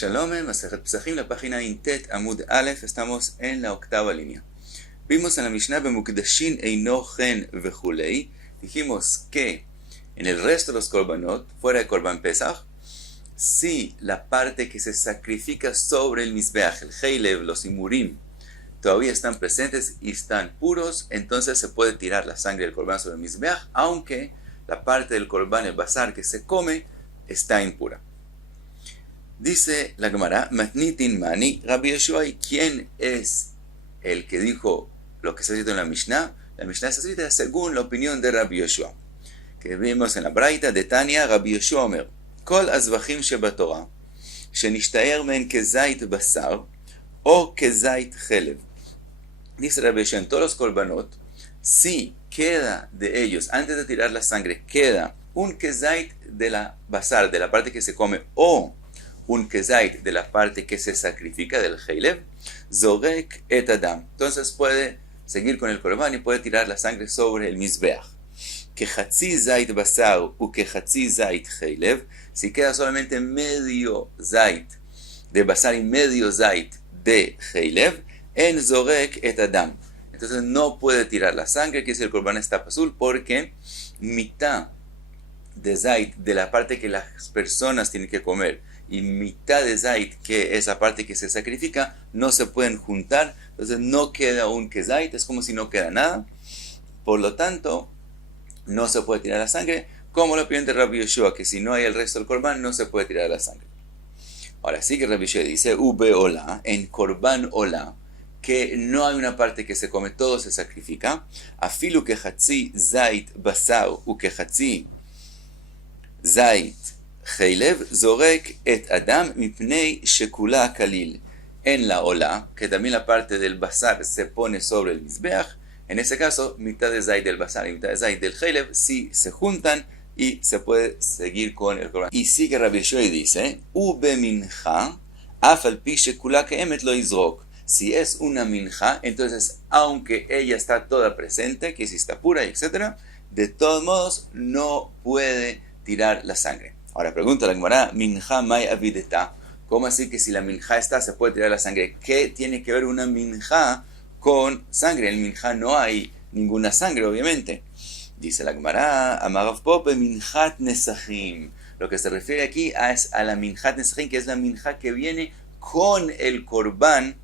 Shalom, Masejet Pesachim, la página Intet Amud Aleph, estamos en la octava línea. Vimos en la Mishnah Bemukdashin Eino Gen Vejulei, dijimos que en el resto de los korbanot, fuera de Korban Pesach, si la parte que se sacrifica sobre el Mizbeach, el Heilev, los Imurim, todavía están presentes y están puros, entonces se puede tirar la sangre del korban sobre el Mizbeach, aunque la parte del korban, el basar que se come, está impura. Dice la Gemara, Matnitin Mani, Rabbi Yoshua, ¿quién es el que dijo lo que está escrito en la Mishnah? La Mishnah está escrita según la opinión de Rabbi Yoshua, que vimos en la Braita de Tania, Rabbi Yoshua Omer, Kol azvachim shebatorah, shenishtaer men kezait basar, o kezait chelev. Dice Rabbi Yoshua, en todos los korbanot, si queda de ellos, antes de tirar la sangre, queda un kezait de la basar, de la parte que se come, o un kezait de la parte que se sacrifica del heilev, zorek et adam. Entonces puede seguir con el korban y puede tirar la sangre sobre el mizbeach. Que chatzi zait basar u que chatzi zait heilev, si queda solamente medio zait de basar y medio zait de heilev, en zorek et adam. Entonces no puede tirar la sangre, que si el korban está pasul, porque mitad de zait de la parte que las personas tienen que comer y mitad de zait, que es la parte que se sacrifica, no se pueden juntar, entonces no queda un kezait, es como si no queda nada, por lo tanto, no se puede tirar la sangre, como lo pide Rabbi Yoshua, que si no hay el resto del korban, no se puede tirar la sangre. Ahora sí que Rabbi Yoshua dice, ube ola, en korban ola, que no hay una parte que se come, todo se sacrifica, afilu que chatzi zait basar, u que chatzi zait heilev zorek et adam mipnei shekula kalil. En la ola, que también la parte del basar se pone sobre el mizbeach, en ese caso, mitad de zait del basar y mitad de zait del heilev sí se juntan y se puede seguir con el korban. Y sigue Rabbi Yoshua y dice, ube mincha, afal pi shekula keemet lo izrok. Si es una minja, entonces, aunque ella está toda presente, que si está pura, etc., de todos modos, no puede tirar la sangre. Ahora pregunta la Gemara, minja may avideta. ¿Cómo así que si la minja está, se puede tirar la sangre? ¿Qué tiene que ver una minja con sangre? En el minja no hay ninguna sangre, obviamente. Dice la Gemara, amarav pope minjat nesachim. Lo que se refiere aquí es a la minjat nesachim, que es la minja que viene con el korban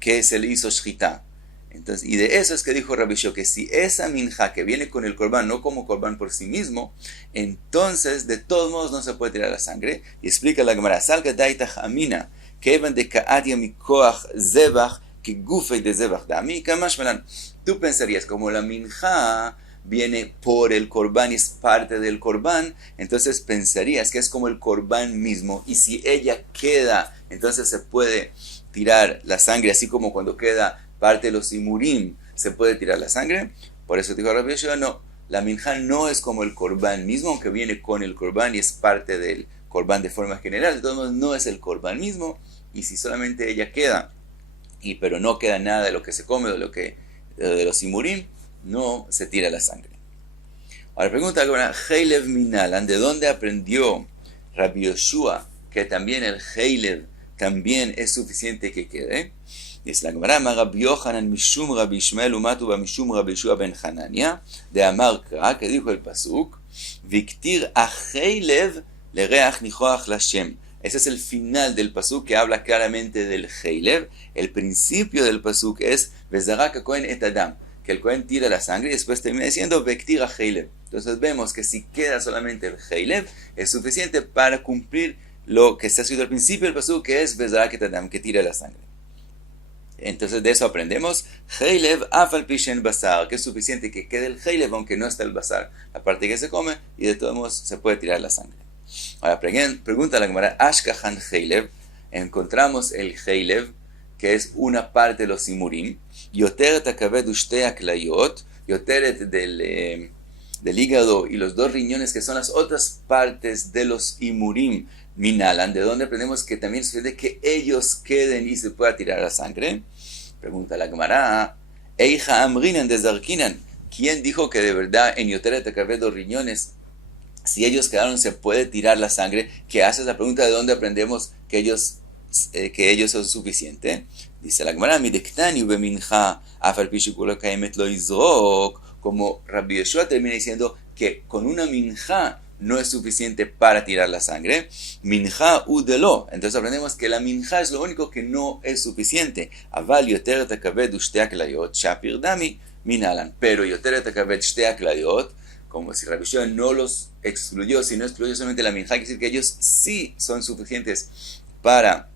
que se le hizo shchita. Entonces, y de eso es que dijo Rabbi Yoshua, que si esa minja que viene con el korban, no como korban por sí mismo, entonces de todos modos no se puede tirar la sangre. Y explica la Gemara, salga daitach amina, que evan de kaatia mikoach zebach, que gufei de zebach da mi kamashmelan. Tú pensarías, como la minja viene por el korban y es parte del korban, entonces pensarías que es como el korban mismo, y si ella queda, entonces se puede tirar la sangre, así como cuando queda parte de los imurim, se puede tirar la sangre. Por eso dijo Rabbi Yoshua, no, la minja no es como el korban mismo, aunque viene con el korban y es parte del korban de forma general, de todos modos no es el korban mismo, y si solamente ella queda, pero no queda nada de lo que se come, de los imurim, no se tira la sangre. Ahora pregunta ahora, heilev minalan, ¿de dónde aprendió Rabbi Yoshua que también el heilev también es suficiente que quede? Dice la Gemara, Rabbi Yochanan mishum Rabbi Ishmael umatu ba mishum Rabbi Yoshua ben Hanania, de Amar Kra, que dijo el pasuk, Viktir a heilev lereach nichoach lashem. Ese es el final del pasuk que habla claramente del heilev. El principio del pasuk es Vezarak Kohen et Adam, que el Kohen tira la sangre y después termina diciendo Viktir a heilev. Entonces vemos que si queda solamente el heilev, es suficiente para cumplir lo que está escrito al principio del pasuk, que es Vezarak et Adam, que tira la sangre. Entonces de eso aprendemos heilev afal pishen basar, que es suficiente que quede el heilev aunque no está el basar, la parte que se come, y de todos modos se puede tirar la sangre. Ahora pregunta la Gemara, ashkahan heilev, encontramos el heilev, que es una parte de los imurim, yoteret akaved ushte aklayot, yoteret del hígado y los dos riñones, que son las otras partes de los imurim, minalan, de donde aprendemos que también sucede que ellos queden y se pueda tirar la sangre. Pregunta la Gemara, Eija amrinan desarquinan, ¿quién dijo que de verdad en yoteret akaved los riñones, si ellos quedaron, se puede tirar la sangre? Que haces la pregunta de dónde aprendemos que ellos son suficientes. Dice la Gemara, midektani ubemincha afal pi shekulo kaemet lo yizrok, como Rabbi Yeshua termina diciendo que con una minja no es suficiente para tirar la sangre. Minja udelo. Entonces aprendemos que la minja es lo único que no es suficiente. Aval yoter takaved ushte aklayot shapir dami minalan. Pero yoter takaved shte aklayot, como si Rabbi Yeshua no los excluyó, si no excluyó solamente la minja, quiere decir que ellos sí son suficientes para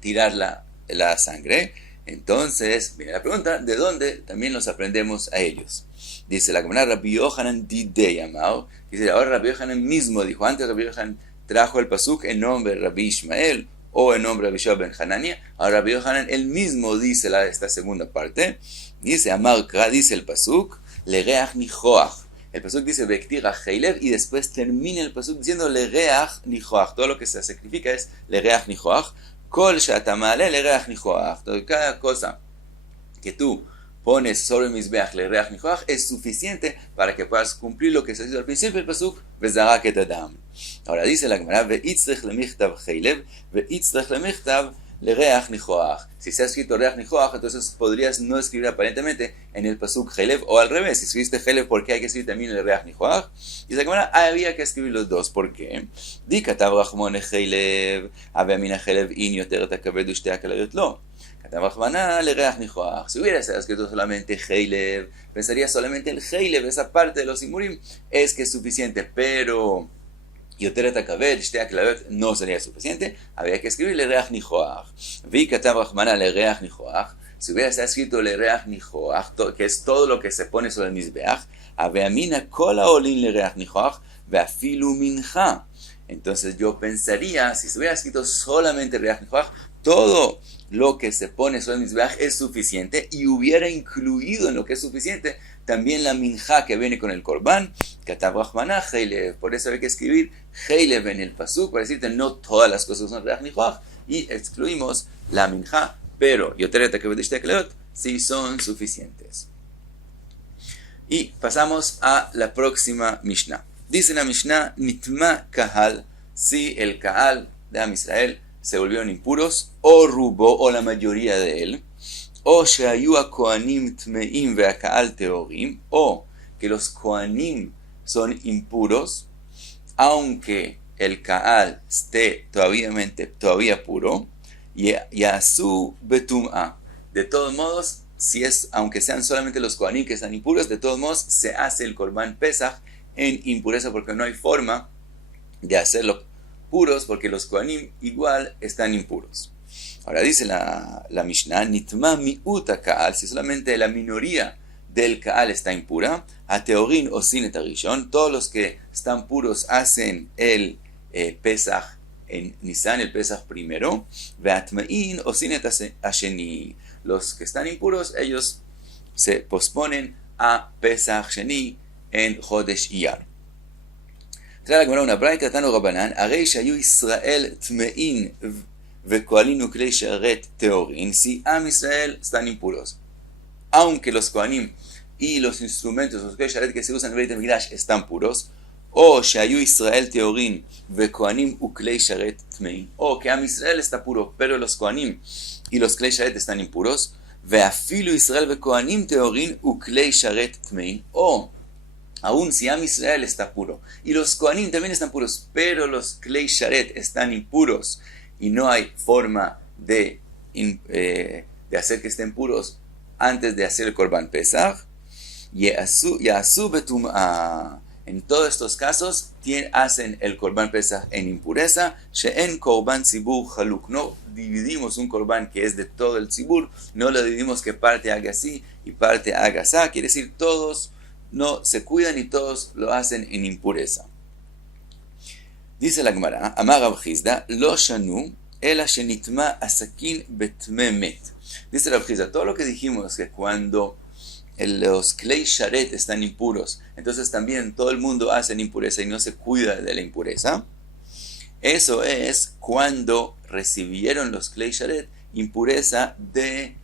tirar la sangre. Entonces, viene la pregunta, ¿de dónde también los aprendemos a ellos? Dice la Gemara, Rabbi Yohanan didei amar. Dice, ahora Rabbi Yohanan mismo dijo, antes Rabbi Yohanan trajo el pasuk en nombre de Rabbi Ishmael o en nombre de Rabbi Shua ben Hanania. Ahora Rabbi Yohanan él mismo dice esta segunda parte. Dice, Amar Kra, dice el pasuk, Lereach nichoach. El pasuk dice, Vektira heilev, y después termina el pasuk diciendo, Lereach nichoach. Todo lo que se sacrifica es Lereach nichoach. Kol shatamale Lereach nichoach. Cada cosa que tú pones sobre el mizbeach Lereach nichoach es suficiente para que puedas cumplir lo que se dice al principio del pasuk, Vezarak et adam. Ahora dice la Gemara, Veitzrech lemichtav heilev, Veitzrech lemichtav Lereach nichoach. Si se ha escrito Lereach nichoach, entonces podrías no escribir aparentemente en el pasuk heilev, o al revés, si escribiste heilev, ¿por qué hay que escribir también Lereach nichoach? Y la Gemara, había que escribir los dos, ¿por qué? Di katav rachmon heilev, ave amina heilev in yoter takaved ushte aklayot lo. Si hubiera escrito solamente heilev, pensaría solamente el heilev, esa parte de los imurim, es que es suficiente, pero yoter takaved shte aklayot no sería suficiente, había que escribir lereach nichoach. Vi katav rachmana lereach nichoach. Si hubiera escrito lereach nichoach, que es todo lo que se pone sobre el mizbeach, aveamina kol haolin lereach nichoach veafilu mincha. Entonces yo pensaría, si se hubiera escrito solamente lereach nichoach, todo lo que se pone sobre el mizbeach es suficiente, y hubiera incluido en lo que es suficiente también la minja que viene con el korban, katav rachmana heilev. Por eso hay que escribir heilev en el pasuk, para decirte no todas las cosas son lereach nichoach, y excluimos la minja, pero yoter takaved ushte aklayot sí son suficientes. Y pasamos a la próxima Mishnah. Dice la Mishnah, nitma kahal, si el kahal de Am Israel se volvieron impuros, o rubo, o la mayoría de él, o shehayu kohanim tmeim ve'aka'al teorim, o que los kohanim son impuros, aunque el ka'al esté todavía puro, yasu betum'a. De todos modos, aunque sean solamente los kohanim que están impuros, de todos modos se hace el korban pesach en impureza, porque no hay forma de hacerlo puros, porque los kohanim igual están impuros. Ahora dice la Mishnah, nitma mi'uta ka'al, si solamente la minoría del ka'al está impura, a teorin o sin etarishon, todos los que están puros hacen el pesach en Nisan, el pesach primero, ve'atma'in o sin etasheni, los que están impuros, ellos se posponen a pesach sheni en Chodesh Iyar. Trae la Gemara una braita, Tano Rabanan, Arei shayu Israel tmein vekohanim uklei sharet teorin, si Am Israel están impuros, aunque los kohanim y los instrumentos, los uklei sharet que se usan en el Beit HaMikdash están puros, o shayu Israel teorin vekohanim uklei sharet tmein, o que Am Israel está puro, pero los kohanim y los uklei sharet están impuros, veafilu Israel vekohanim teorin uklei sharet tmein, o aún si Am Israel está puro, y los kohanim también están puros, pero los klei sharet están impuros, y no hay forma de hacer que estén puros antes de hacer el korban pesach, yasu betum'a. En todos estos casos hacen el korban pesach en impureza, she'en korban tzibur chaluk. No dividimos un korban que es de todo el tzibur, no lo dividimos que parte haga así y parte haga así, quiere decir todos no se cuidan y todos lo hacen en impureza. Dice la Gemara, Amar Rab Chizda, lo shanu, ela shenitma asakin betme met. Dice Rab Chizda, todo lo que dijimos, que cuando los klei sharet están impuros, entonces también todo el mundo hace impureza y no se cuida de la impureza. Eso es cuando recibieron los klei sharet impureza de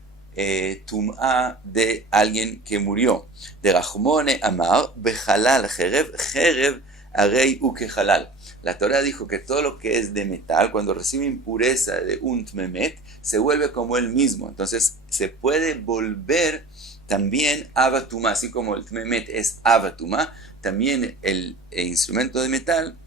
tum'a de alguien que murió. De Rachmone Amar, Behalal Jerev, Jerev Arei Uke Halal. La Torah dijo que todo lo que es de metal, cuando recibe impureza de un tmemet, se vuelve como él mismo. Entonces se puede volver también avatuma, así como el tmemet es avatuma, también el instrumento de metal,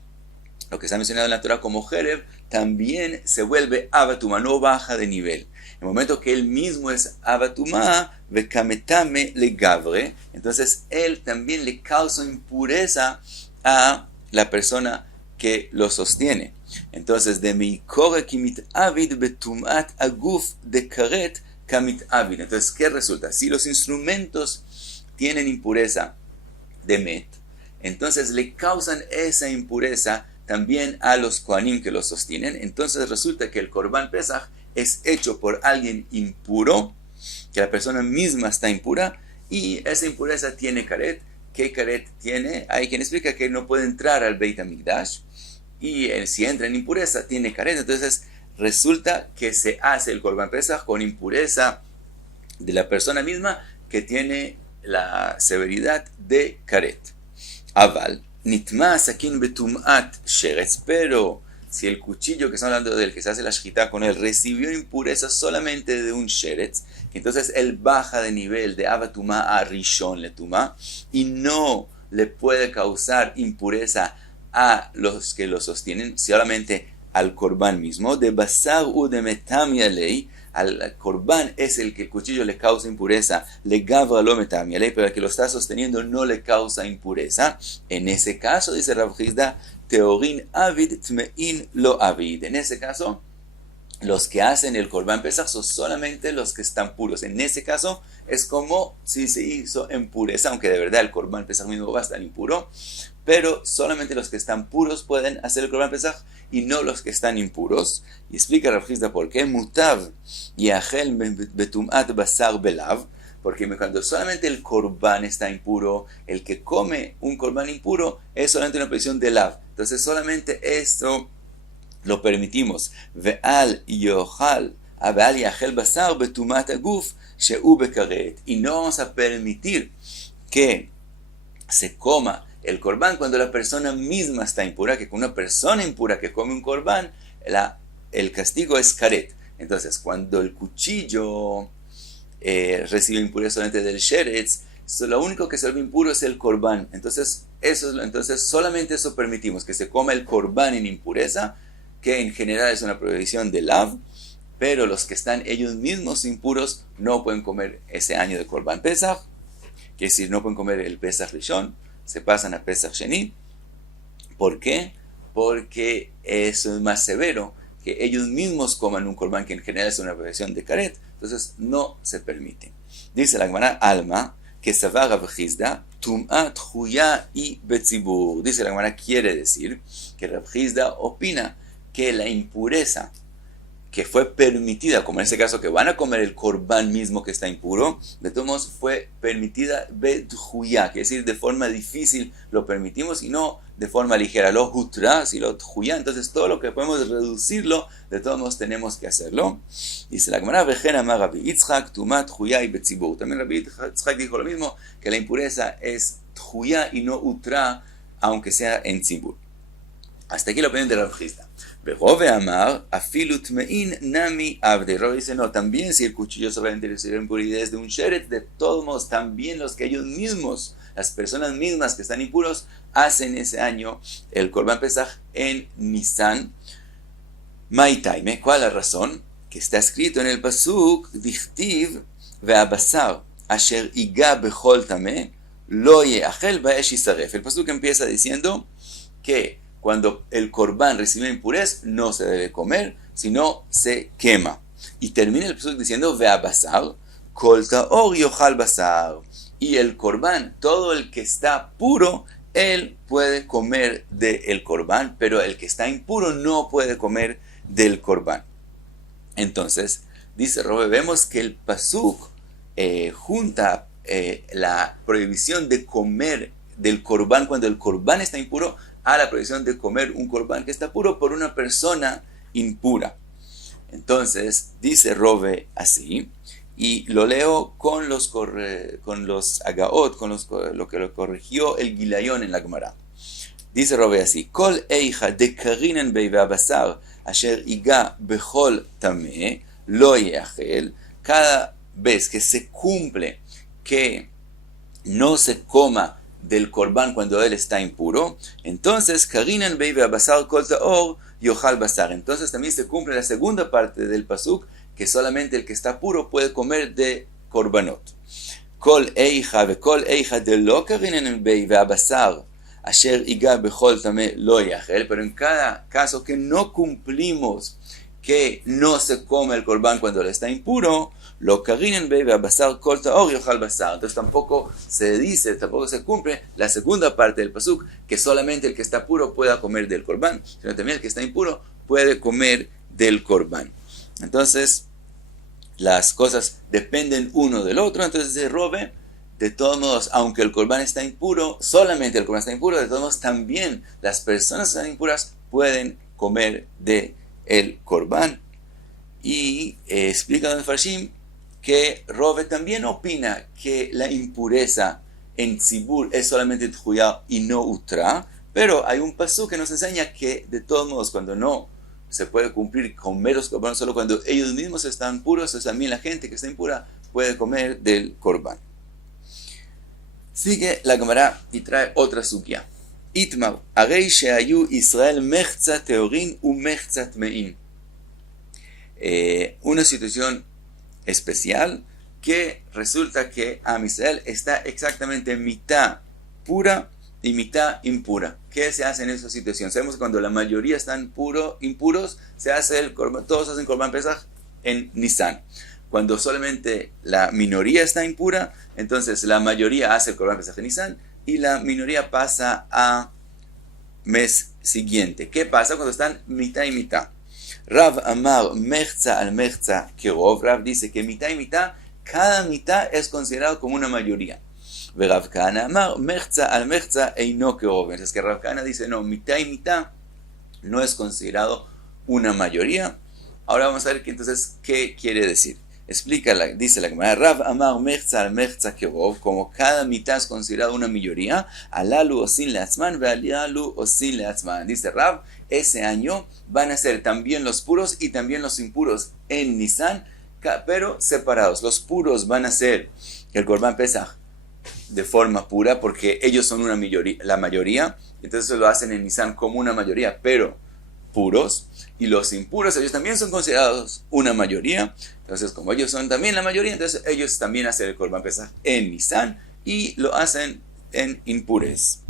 lo que está mencionado en la Torah como jereb, también se vuelve avatuma, no baja de nivel. En el momento que él mismo es avatuma, vekametame le gavre, entonces él también le causa impureza a la persona que lo sostiene. Entonces, de mikore kimit avid betumat aguf de karet kamit avid. Entonces, ¿qué resulta? Si los instrumentos tienen impureza de met, entonces le causan esa impureza también a los kohanim que lo sostienen. Entonces resulta que el Korban Pesach es hecho por alguien impuro, que la persona misma está impura, y esa impureza tiene karet. ¿Qué karet tiene? Hay quien explica que no puede entrar al Beit HaMikdash, y si entra en impureza tiene karet. Entonces resulta que se hace el Korban Pesach con impureza de la persona misma que tiene la severidad de karet. Aval, nitma sakin betumat sheretz, pero si el cuchillo que estamos hablando del que se hace la shchita con él recibió impureza solamente de un sheretz, entonces él baja de nivel de avatuma a rishon letuma y no le puede causar impureza a los que lo sostienen, solamente al korban mismo. De basar u de metam yalei, al korban es el que el cuchillo le causa impureza, le gavra lo metam yalei, pero el que lo está sosteniendo no le causa impureza. En ese caso, dice Rav Chisda, teorin avid tmein lo avid. En ese caso, los que hacen el Korban Pesach son solamente los que están puros. En ese caso, es como si se hizo en pureza, aunque de verdad el Korban Pesach mismo va a estar impuro, pero solamente los que están puros pueden hacer el Korban Pesach y no los que están impuros. Y explica Rav Chisda por qué. Mutav yachel betumat basar belav, porque cuando solamente el Korban está impuro, el que come un Korban impuro es solamente una posición de lav. Entonces solamente esto lo permitimos. Ve'al yochal, ve'al yachel basar betumat aguf she'u bekaret. Y no vamos a permitir que se coma el Korban cuando la persona misma está impura, que con una persona impura que come un Korban, el castigo es karet. Entonces, cuando el cuchillo recibe impureza solamente del sheretz, lo único que se vuelve impuro es el Korban. Entonces solamente eso permitimos, que se coma el Korban en impureza, que en general es una prohibición de lav, pero los que están ellos mismos impuros no pueden comer ese año de Korban Pesach, que es decir, no pueden comer el Pesach Rishon, se pasan a Pesach Sheni. ¿Por qué? Porque eso es más severo, que ellos mismos coman un Korban que en general es una prohibición de karet, entonces no se permite. Dice la Gemara Alma, que Savar Rav Chisda, Tum'at Chuya y Betzibur. Dice la Gemara, quiere decir que Rav Chisda opina que la impureza que fue permitida, como en este caso que van a comer el Korban mismo que está impuro, de todos modos fue permitida betjuya, que es decir, de forma difícil lo permitimos y no de forma ligera, lo hutra, si lo tjuya, entonces todo lo que podemos reducirlo, de todos modos tenemos que hacerlo. Dice la Gemara, Vejen amar Rabbi Yitzchak, tumat tjuya y betzibur. También Rabbi Yitzchak dijo lo mismo, que la impureza es tjuya y no utra, aunque sea en tzibur. Hasta aquí la opinión de Rav Chisda. Rove amar, afilut mein nami abde. Rove dice, no, también si el cuchillo solamente recibe impuridades de un sheret, de todos modos, también los que ellos mismos, las personas mismas que están impuros, hacen ese año el Korban Pesach en Nisan. Maitaime, ¿cuál es la razón? Que está escrito en el pasuk, dichtiv ve'abasar, asher iga bechol tameh, lo yeachel ba'esh yisaref. El pasuk empieza diciendo que cuando el Korban recibe impurez, no se debe comer, sino se quema. Y termina el pasuk diciendo, ve'abasar, kol ta'or yochal basar. Y el Korban, todo el que está puro, él puede comer del Korban, pero el que está impuro no puede comer del Korban. Entonces, dice Robe, vemos que el pasuk junta la prohibición de comer del Korban cuando el Korban está impuro, a la prohibición de comer un Korban que está puro por una persona impura. Entonces, dice Robe así, y lo leo con los agaot, con lo que lo corrigió el Gilayón en la Gemara. Dice Rove así, Kol eija de karinen bei ve'abasar, asher iga bechol tameh, lo yeachel. Cada vez que se cumple que no se coma del corbán cuando él está impuro, entonces karinen bei ve'abasar kol ta'or yochal basar. Entonces también se cumple la segunda parte del pasuk, que solamente el que está puro puede comer de korbanot. Kol eija ve'kol eija de lo karinen bei ve'abasar, asher iga bechol tameh lo yachel. Pero en cada caso que no cumplimos que no se come el corbán cuando él está impuro, lo karinen bei ve'abasar kol ta'or yochal basar. Entonces tampoco se cumple la segunda parte del pasuk, que solamente el que está puro pueda comer del corbán, sino también el que está impuro puede comer del corbán. Entonces las cosas dependen uno del otro. Entonces se Rove, de todos modos, aunque el corbán está impuro, solamente el corbán está impuro, de todos modos también las personas que están impuras pueden comer de el corbán. Y explica Don Farshim que Rove también opina que la impureza en Tzibur es solamente Tjuyá y no Utra, pero hay un pasuk que nos enseña que de todos modos cuando no se puede cumplir comer los corbanos, solo cuando ellos mismos están puros, entonces también la gente que está impura puede comer del corbán. Sigue la Gemara y trae otra sugya. Itmar, arei shehayu Israel mechza teorin u mechza tmein. Una situación especial que resulta que Am Israel está exactamente mitad pura y mitad impura. ¿Qué se hace en esa situación? Sabemos que cuando la mayoría están impuros, se hace el korban, todos hacen Korban Pesach en Nisan. Cuando solamente la minoría está impura, entonces la mayoría hace el Korban Pesach en Nisan y la minoría pasa a mes siguiente. ¿Qué pasa cuando están mitad y mitad? Rav amar mechza al mechza kerov. Rav dice que mitad y mitad, cada mitad es considerado como una mayoría. Rav Kahana amar mechza al mechza eino kerov. Es que Rav Kahana dice no, mitad y mitad no es considerado una mayoría. Ahora vamos a ver entonces qué quiere decir. Dice la Gemara, Rav amar mechza al mechza kerov, como cada mitad es considerado una mayoría, alalu osin leatzman ve'alalu osin leatzman. Dice Rav, ese año van a ser también los puros y también los impuros en Nisan, pero separados. Los puros van a ser el Korban Pesach de forma pura, porque ellos son la mayoría, entonces lo hacen en Nisan como una mayoría, pero puros. Y los impuros, ellos también son considerados una mayoría. Entonces, como ellos son también la mayoría, entonces ellos también hacen el Korban Pesach en Nisan y lo hacen en impures.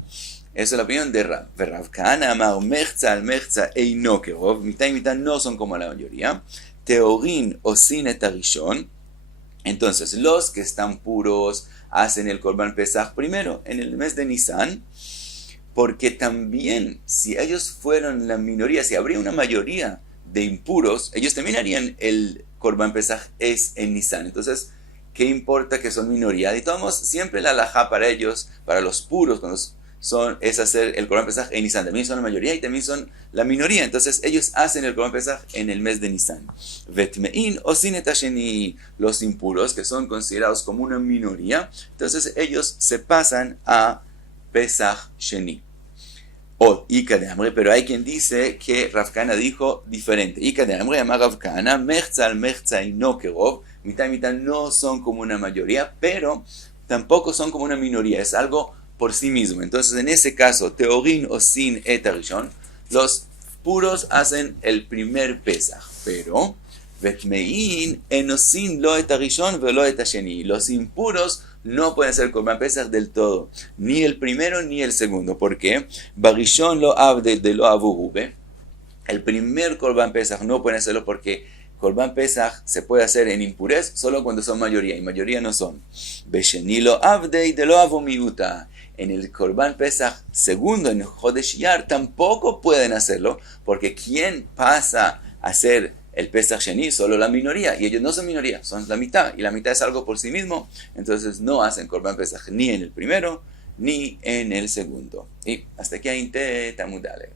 Esa es la opinión de Rav. Rav Kahana amar mechza al mechza eino kerov. Mitad y mitad no son como la mayoría. Teorin osin et harishon. Entonces, los que están puros hacen el Korban Pesach primero, en el mes de Nisan. Porque también, si ellos fueron la minoría, si habría una mayoría de impuros, ellos también harían el Korban Pesach es en Nisan. Entonces, ¿qué importa que son minoría? De todos modos, siempre la halajá para ellos, para los puros, cuando es hacer el Korban Pesach en Nisan. También son la mayoría y también son la minoría. Entonces, ellos hacen el Korban Pesach en el mes de Nisan. Vetmein o sin etasheni, los impuros, que son considerados como una minoría, entonces ellos se pasan a Pesach Sheni. O Ika de Amre, pero hay quien dice que Rav Kahana dijo diferente. Ika de Amre llama Rav Kahana, mechza al mechza y no kerov. Mitad y mitad no son como una mayoría, pero tampoco son como una minoría. Es algo por sí mismo. Entonces, en ese caso, teorin o sin et harishon, los puros hacen el primer Pesach, pero vetmein enosin lo et harishon velo et hasheni. Los impuros no pueden ser Korban Pesach del todo, ni el primero ni el segundo. ¿Por qué? Barishon lo abde de lo avurube. El primer Korban Pesach no pueden hacerlo porque Korban Pesach se puede hacer en impurez solo cuando son mayoría, y mayoría no son. Besheni lo abde de lo avomiuta. En el Korban Pesach segundo, en el Chodesh Iyar, tampoco pueden hacerlo, porque ¿quién pasa a hacer el Pesach Sheni? Solo la minoría, y ellos no son minoría, son la mitad, y la mitad es algo por sí mismo. Entonces no hacen Korban Pesach ni en el primero ni en el segundo. Y hasta aquí hay Tamud Aleph.